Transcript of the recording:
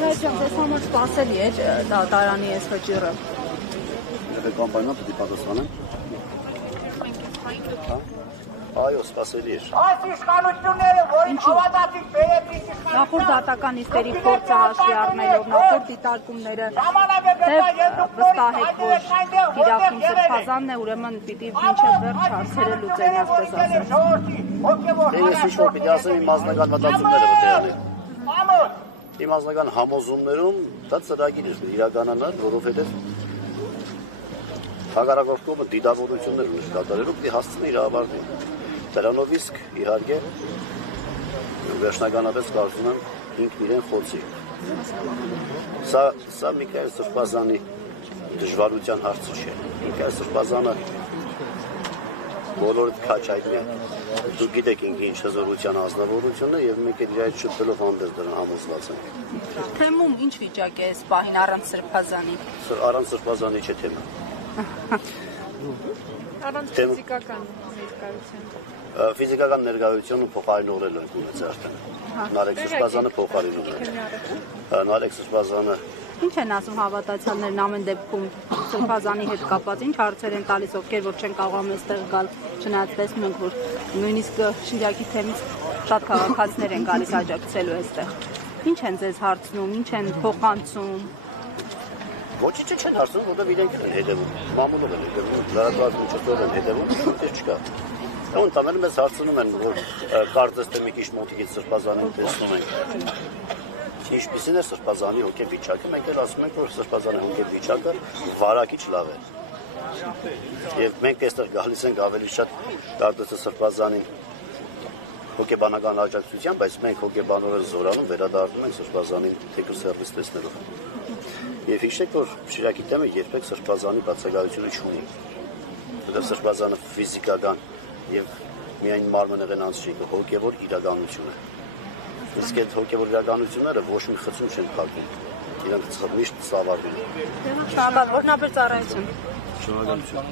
Հայջան, ձեզ համար սպասելի է դատարանի այս վճիռը։ Կամպանիան պետք է պատասխանեն։ Այո, սպասելի է։ Այս իշխանությունները, որին հավատացիք բերեք իշխանության։ Նախորդ դատական նիստերի փորձը հաշվի առնելով նախորդ դիտարկումները վստահ եք, որ Կիրակում Սրբազանն է, ուրեմն պիտի մինչև վերջ հարցերը լուծեն, ասպես ասած։ Ես ինչ-որ պիտի ասեմ, իմ անձնական մտածումները պետք է անեմ։ Իմ անձնական համոզումներում դա ծրագիր է իրականանալ, որովհետև հակառակորդ կողմը դիտավորություններ ունի կատարելու, պիտի հասցնի իր ավարտին։ Դրանով իսկ իհարկե վերջնականապես կարծում եմ ինքն իրեն խոցի։ Սա Միքայել Սրբազանի դժվարության հարցը չէ։ Միքայել Սրբազանը բոլորդ քաչ հայտնի է։ Դուք գիտեք ինքը ինչ հզորության ազնվորությունն է եւ մենք էլ իր այդ շփվելով հանդես դրան համոզված ենք։ Թեմում ինչ վիճակ է այս պահին առանց Սրբազանի։ Առանց Սրբազանի չէ թեմա։ Առանց ֆիզիկական ներկայություն։ Ֆիզիկական ներկայությունը փոխարինողել ենք ունեցել արդեն։ Նարեկ Սրբազանը փոխարինում է։ Նարեկ Սրբազանը Ինչ են ասում հավատացյալներն ամեն դեպքում Սրբազանի հետ կապված, ինչ հարցեր են տալիս, ովքեր որ չեն կարողանում այստեղ գալ, չնայած տեսնում ենք, որ նույնիսկ Շիրակի թեմից շատ քաղաքացիներ են գալիս աջակցելու այստեղ։ Ինչ են ձեզ հարցնում, ինչ են փոխանցում։ Ոչինչ չեն հարցնում, որտեղ իրենք են հետևում, մամուլով են հետևում, լրատվական միջոցով են հետևում, դեռ չկա։ Ընդամենը մեզ հարցնում են, որ կարծես թե մի քիչ մոտիկից Սրբազանին տեսնում ենք։ Ինչպիսին է Սրբազանի հոգեվիճակը, մենք էլ ասում ենք, որ Սրբազանի հոգեվիճակը վարակիչ լավ է։ Եվ մենք այստեղ գալիս ենք ավելի շատ կարծես Սրբազանին հոգեբանական աջակցության, բայց մենք հոգեբանորեն զորանում վերադառնում ենք Սրբազանին թեկուզ սերվիս տեսնելով։ Եվ հիշեք, որ Շիրակի թեմը երբեք Սրբազանի բացակայությունը չունի։ Որտեղ Սրբազանը ֆիզիկական եւ միայն մարմնեղեն անձ չի, հոգեվոր իրականություն է։ Իսկ այդ հոգեվոր իրականությունները ոչ մի խցում չեն փակում։ Իրանք միշտ ծավալվում են։ Շնորհակալ, օրհնաբեր ծառայություն։ Շնորհակալություն։